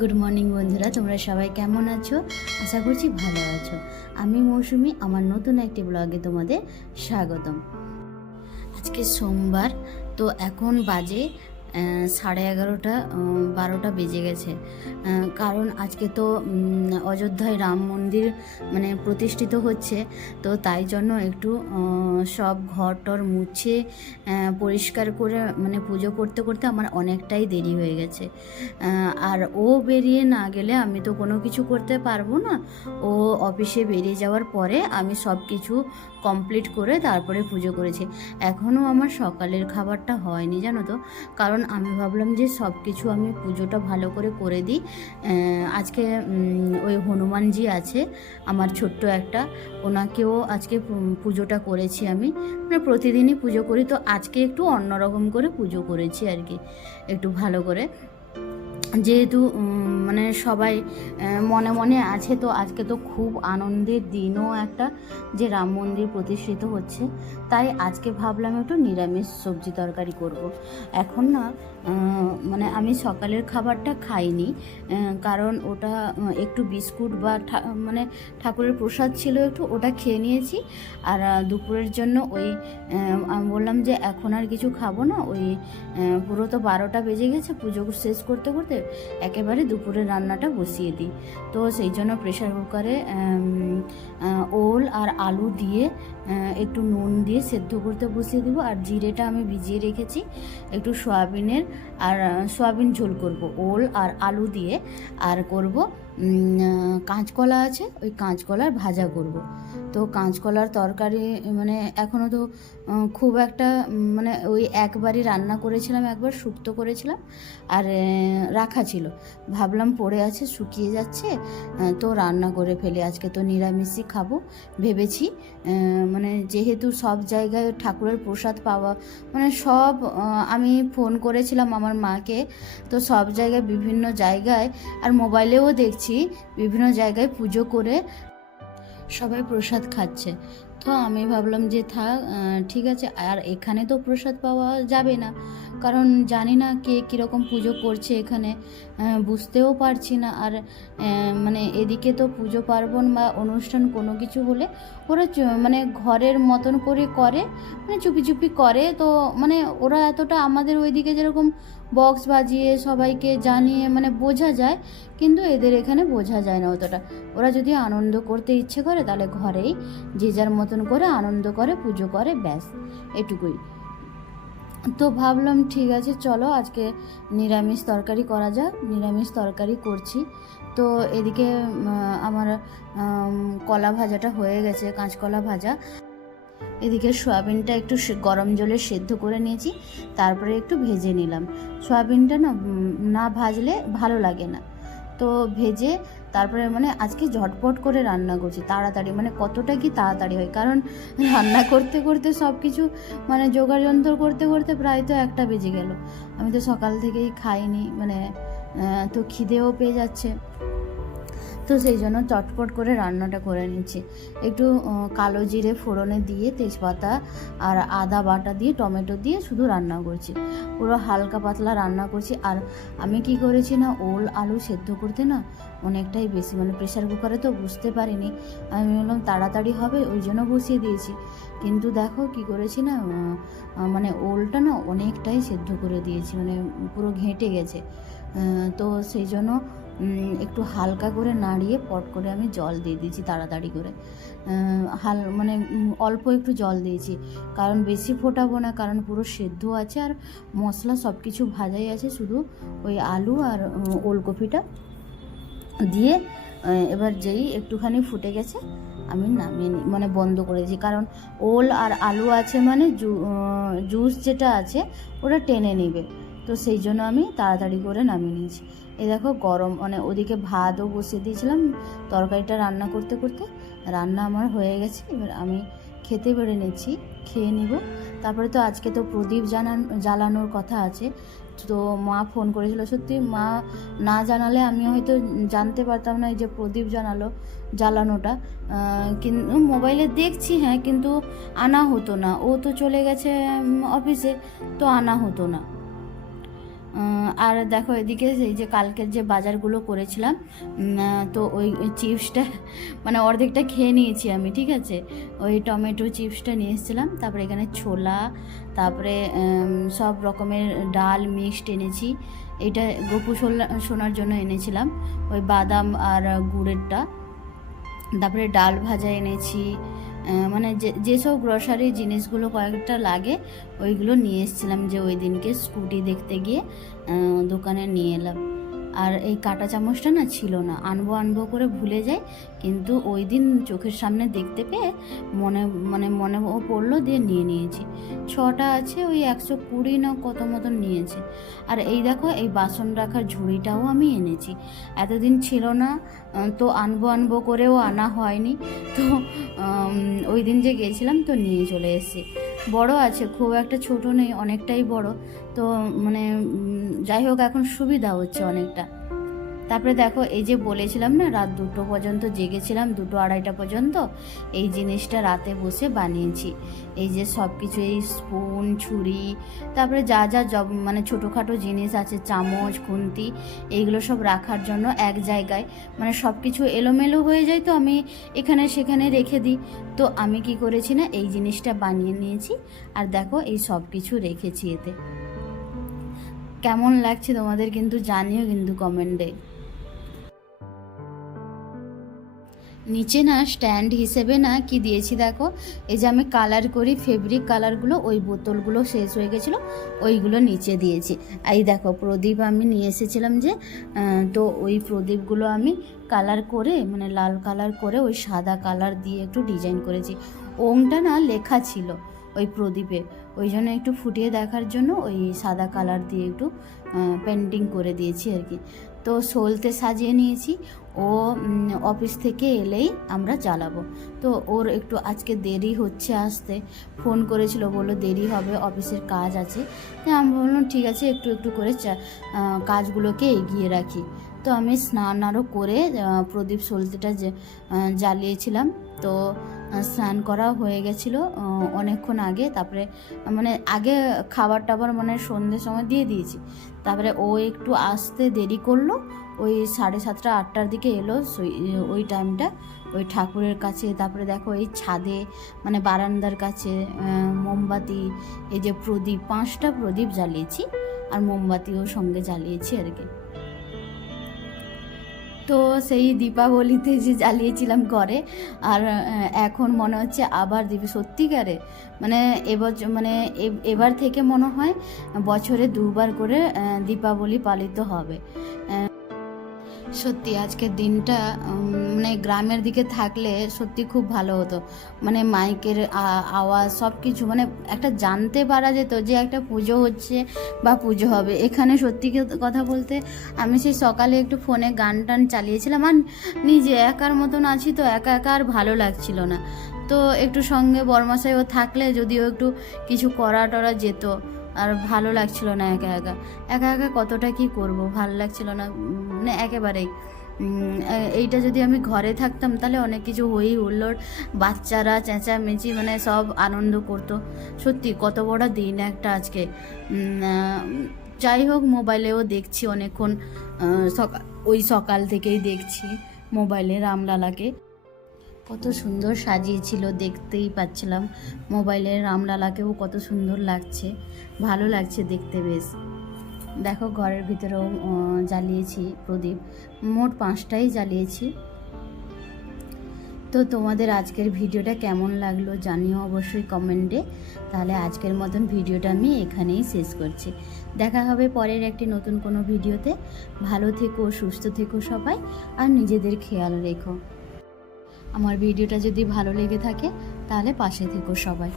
Good morning বন্ধুরা, তোমরা সবাই কেমন আছো? আশা করছি ভালো আছো। আমি মৌসুমি, আমার নতুন একটি ব্লগে তোমাদের স্বাগতম। আজকে সোমবার, তো এখন বাজে 11:30, 12টা বেজে গেছে। কারণ আজকে তো অযোধ্যায় রাম মন্দির প্রতিষ্ঠিত হচ্ছে, তো তাই জন্য একটু সব ঘর টর মুছে পরিষ্কার করে পুজো করতে করতে আমার অনেকটাই দেরি হয়ে গেছে। আর ও বেরিয়ে না গেলে আমি তো কোনো কিছু করতে পারবো না। ও অফিসে বেরিয়ে যাওয়ার পরে আমি সব কিছু কমপ্লিট করে তারপরে পুজো করেছি। এখনও আমার সকালের খাবারটা হয়নি, জানো তো। কারণ আমি ভাবলাম যে সব কিছু আমি পুজোটা ভালো করে দিই। আজকে ওই হনুমানজি আছে আমার ছোট্ট একটা, ওনাকেও আজকে পুজোটা করেছি। আমি প্রতিদিনই পুজো করি, তো আজকে একটু অন্যরকম করে পুজো করেছি আর কি, একটু ভালো করে। যেহেতু সবাই মনে মনে আছে, তো আজকে তো খুব আনন্দের দিনও একটা, যে রাম মন্দির প্রতিষ্ঠিত হচ্ছে। তাই আজকে ভাবলাম একটু নিরামিষ সবজি তরকারি করব। এখন না আমি সকালের খাবারটা খাইনি, কারণ ওটা একটু বিস্কুট বা ঠাকুরের প্রসাদ ছিল একটু, ওটা খেয়ে নিয়েছি। আর দুপুরের জন্য ওই আমি বললাম যে এখন আর কিছু খাবো না, ওই পুরো তো 12টা বেজে গেছে, পুজো শেষ করতে করতে একেবারে দুপুরের রান্নাটা বসিয়ে দিই। তো সেই জন্য প্রেশার কুকারে ওল আর আলু দিয়ে একটু নুন দিয়ে সেদ্ধ করতে বসিয়ে দেবো। আর জিরেটা আমি ভিজিয়ে রেখেছি, একটু সয়াবিন ঝোল করব ওল আর আলু দিয়ে। আর করব কাঁচকলা আছে, ওই কাঁচকলার ভাজা করব। তো কাঁচকলার তরকারি এখনও তো খুব একটা ওই একবারই রান্না করেছিলাম, একবার শুক্তো করেছিলাম আর রাখা ছিল। ভাবলাম পড়ে আছে, শুকিয়ে যাচ্ছে, তো রান্না করে ফেলে। আজকে তো নিরামিষই খাবো ভেবেছি। যেহেতু সব জায়গায় ঠাকুরের প্রসাদ পাওয়া সব, আমি ফোন করেছিলাম আমার মাকে, তো সব জায়গায় বিভিন্ন জায়গায় আর মোবাইলেও দেখছি বিভিন্ন জায়গায় পুজো করে সবাই প্রসাদ খাচ্ছে। তো আমি ভাবলাম যে থাক, ঠিক আছে। আর এখানে তো প্রসাদ পাওয়া যাবে না, কারণ জানি না কে কীরকম পুজো করছে এখানে, বুঝতেও পারছি না। আর এদিকে তো পুজো পার্বণ বা অনুষ্ঠান কোনো কিছু হলে ওরা ঘরের মতন করে চুপি চুপি করে। তো ওরা এতটা আমাদের ওইদিকে যেরকম বক্স বাজিয়ে সবাইকে জানিয়ে বোঝা যায়, কিন্তু এদের এখানে বোঝা যায় না অতটা। ওরা যদি আনন্দ করতে ইচ্ছে করে তাহলে ঘরেই যে যার মতন করে আনন্দ করে, পুজো করে, ব্যাস এটুকুই। তো ভাবলাম ঠিক আছে, চলো আজকে নিরামিষ তরকারি করা যাক। নিরামিষ তরকারি করছি। তো এদিকে আমার কলা ভাজাটা হয়ে গেছে, কাঁচকলা ভাজা। এদিকে সয়াবিনটা একটু গরম জলে সেদ্ধ করে নিয়েছি, তারপরে একটু ভেজে নিলাম। সয়াবিনটা না ভাজলে ভালো লাগে না, তো ভেজে তারপরে আজকে ঝটপট করে রান্না করছি, তাড়াতাড়ি। কতটা কি তাড়াতাড়ি হয়, কারণ রান্না করতে করতে সব কিছু জোগাড় যন্ত্র করতে করতে প্রায় তো 1টা বেজে গেল। আমি তো সকাল থেকেই খাইনি, তো খিদেও পেয়ে যাচ্ছে। তো সেই জন্য চটপট করে রান্নাটা করে নিচ্ছি। একটু কালো জিরে ফোড়নে দিয়ে, তেজপাতা আর আদা বাটা দিয়ে, টমেটো দিয়ে শুধু রান্না করছি, পুরো হালকা পাতলা রান্না করছি। আর আমি কি করেছি না, ওল আলু সেদ্ধ করতে না অনেকটাই বেশি, প্রেশার কুকারে তো বুঝতে পারিনি, আমি বললাম তাড়াতাড়ি হবে ওই জন্য বসিয়ে দিয়েছি। কিন্তু দেখো কি করেছি না, ওলটা না অনেকটাই সেদ্ধ করে দিয়েছি, পুরো ঘেঁটে গেছে। তো সেই জন্য একটু হালকা করে নাড়িয়ে পট করে আমি জল দিয়ে দিয়েছি তাড়াতাড়ি করে। অল্প একটু জল দিয়েছি, কারণ বেশি ফোটাবো না, কারণ পুরো সেদ্ধ আছে আর মশলা সব কিছু ভাজাই আছে, শুধু ওই আলু আর ওলকপিটা দিয়ে এবার যেই একটুখানি ফুটে গেছে আমি নামিয়ে বন্ধ করে দিয়েছি। কারণ ওল আর আলু আছে জুস যেটা আছে ওটা টেনে নেবে, তো সেই জন্য আমি তাড়াতাড়ি করে নামিয়ে নিয়েছি। এই দেখো গরম ওদিকে ভাতও বসিয়ে দিয়েছিলাম, তরকারিটা রান্না করতে করতে রান্না আমার হয়ে গেছে। এবার আমি খেতে বেড়ে নিচ্ছি, খেয়ে নিব। তারপরে তো আজকে তো প্রদীপ জ্বালানোর কথা আছে, তো মা ফোন করেছিল। সত্যি মা না জানালে আমি হয়তো জানতে পারতাম না এই যে প্রদীপ জ্বালানোটা, কিন্তু মোবাইলে দেখছি, হ্যাঁ, কিন্তু আনা হতো না। ও তো চলে গেছে অফিসে, তো আনা হতো না। আর দেখো এদিকে এই যে কালকের যে বাজারগুলো করেছিলাম, তো ওই চিপসটা মানে অর্ধেকটা খেয়ে নিয়েছি আমি, ঠিক আছে। ওই টমেটো চিপসটা নিয়ে এসেছিলাম, তারপরে এখানে ছোলা, তারপরে সব রকমের ডাল মিক্সড এনেছি। এটা গোপু সোনার জন্য এনেছিলাম, ওই বাদাম আর গুড়েরটা। তারপরে ডাল ভাজা এনেছি, মানে যেসব গ্রসারি জিনিসগুলো কয়েকটা লাগে ওইগুলো নিয়ে এসেছিলাম, যে ওই দিনকে স্কুটি দেখতে গিয়ে দোকানে নিয়ে এলাম। আর এই কাঁটা চামচটা না ছিল না, আনবো করে ভুলে যাই, কিন্তু ওই দিন চোখের সামনে দেখতে পেয়ে মনে পড়লো, দিয়ে নিয়ে নিয়েছি। 6টা আছে, ওই 120 না কত মতন নিয়েছে। আর এই দেখো এই বাসন রাখার ঝুড়িটাও আমি এনেছি, এতদিন ছিল না, তো আনবো করেও আনা হয়নি। তো ওই দিন যে গেছিলাম তো নিয়ে চলে এসেছি। বড় আছে, খুব একটা ছোট নেই, অনেকটাই বড়। তো মানে যাই হোক, এখন সুবিধা হচ্ছে অনেকটা। তারপরে দেখো এই যে বলেছিলাম না রাত 2টো পর্যন্ত জেগেছিলাম, 2-2:30 পর্যন্ত, এই জিনিসটা রাতে বসে বানিয়েছি। এই যে সব কিছু, এই স্পুন, ছুরি, তারপরে যা মানে ছোটোখাটো জিনিস আছে, চামচ, খুন্তি, এইগুলো সব রাখার জন্য এক জায়গায়, মানে সব কিছু এলোমেলো হয়ে যায়, তো আমি এখানে সেখানে রেখে দিই। তো আমি কি করেছি না, এই জিনিসটা বানিয়ে নিয়েছি, আর দেখো এই সব কিছু রেখেছি এতে। কেমন লাগছে তোমাদের কিন্তু জানিও কিন্তু কমেন্টে। নিচে না স্ট্যান্ড হিসেবে না কি দিয়েছি দেখো, এই যে আমি কালার করি ফেব্রিক কালারগুলো, ওই বোতলগুলো শেষ হয়ে গেছিলো, ওইগুলো নিচে দিয়েছি। এই দেখো প্রদীপ আমি নিয়ে এসেছিলাম যে, তো ওই প্রদীপগুলো আমি কালার করে, মানে লাল কালার করে ওই সাদা কালার দিয়ে একটু ডিজাইন করেছি। ওংটা না লেখা ছিল ওই প্রদীপে, ওই জন্য একটু ফুটিয়ে দেখার জন্য ওই সাদা কালার দিয়ে একটু পেন্টিং করে দিয়েছি আর কি। তো সলতে সাজিয়ে নিয়েছি, ও অফিস থেকে এলেই আমরা জ্বালাবো। তো ওর একটু আজকে দেরি হচ্ছে আসতে, ফোন করেছিল, বললো দেরি হবে, অফিসের কাজ আছে। আমি বললাম ঠিক আছে, একটু একটু করে কাজগুলোকে এগিয়ে রাখি। তো আমি স্নান আরও করে প্রদীপ সলতেটা জ্বালিয়েছিলাম। তো স্নান করা হয়ে গেছিলো অনেকক্ষণ আগে, তারপরে মানে আগে খাবার টাবার মানে সন্ধ্যের সময় দিয়ে দিয়েছি। তারপরে ও একটু আসতে দেরি করলো, ওই 7:30-8টার দিকে এলো, ওই টাইমটা ওই ঠাকুরের কাছে। তারপরে দেখো এই ছাদে মানে বারান্দার কাছে মোমবাতি, এই যে প্রদীপ, 5টা প্রদীপ জ্বালিয়েছি, আর মোমবাতিও সঙ্গে জ্বালিয়েছি আর কি। তো সেই দীপাবলিতে যে জ্বালিয়েছিলাম ঘরে, আর এখন মনে হচ্ছে আবার দিবি সত্যিকারে, মানে এবার থেকে মনে হয় বছরে 2বার করে দীপাবলি পালিত হবে। সত্যি আজকের দিনটা মানে গ্রামের দিকে থাকলে সত্যি খুব ভালো হতো, মানে মাইকের আওয়াজ সব কিছু, মানে একটা জানতে পারা যেত যে একটা পুজো হচ্ছে বা পুজো হবে। এখানে সত্যি কথা বলতে আমি সেই সকালে একটু ফোনে গান টান চালিয়েছিলাম, আর নিজে একার মতন আছি, তো একা একা আর ভালো লাগছিল না। তো একটু সঙ্গে বরমাসাইও থাকলে যদিও একটু কিছু করা টরা যেত, আর ভালো লাগছিল না একা একা কতটা কি করব, ভালো লাগছিল না মানে একেবারেই। এইটা যদি আমি ঘরে থাকতাম তাহলে অনেক কিছু হই হুল্লোড়, বাচ্চারা চেঁচামেচি, মানে সব আনন্দ করতো। সত্যি কত বড় দিন একটা আজকে। যাই হোক, মোবাইলেও দেখছি অনেকক্ষণ, সকাল থেকেই দেখছি মোবাইলে রামলালাকে, কত সুন্দর সাজিয়েছিল, দেখতেই পাচ্ছিলাম মোবাইলে রামলালাকেও কত সুন্দর লাগছে, ভালো লাগছে দেখতে বেশ। দেখো ঘরের ভিতরেও জ্বালিয়েছি প্রদীপ, মোট 5টাই জ্বালিয়েছি। তো তোমাদের আজকের ভিডিওটা কেমন লাগলো জানিও অবশ্যই কমেন্টে। তাহলে আজকের মতন ভিডিওটা আমি এখানেই শেষ করছি, দেখা হবে পরের একটি নতুন কোনো ভিডিওতে। ভালো থেকো, সুস্থ থেকো সবাই, আর নিজেদের খেয়াল রেখো। আমার ভিডিওটা যদি ভালো লেগে থাকে তাহলে পাশে থেকো সবাই।